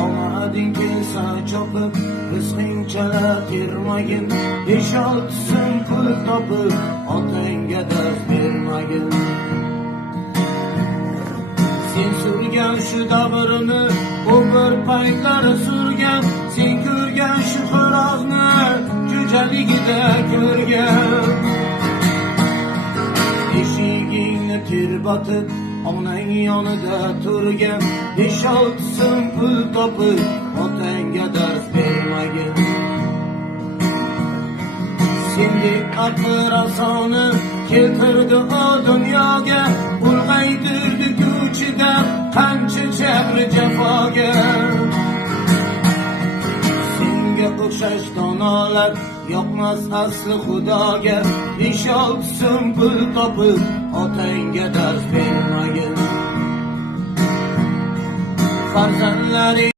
omading kelsa chopib, rizqingchalar termagin. 5-6 so'm pul topib, otangga dars bermagin. Sen surgan shu davrini, u bir paytlar surgan. Sen ko'rgan shu xo'rozni, jo'jaligida ko'rgan. Eshigingni tirbatib, onang yonida turgan. 5-6 so'm pul topib, otangga dars bermagin. Sendek aqli rasoni keltirdi o dunyoga, ulg'aytirdi ko'chida qancha jabri jafoga. Senga o'xshash donolar yoqmas asli xudoga. 5-6 so'm pul topib, otangga dars bermagin. Farzandlaring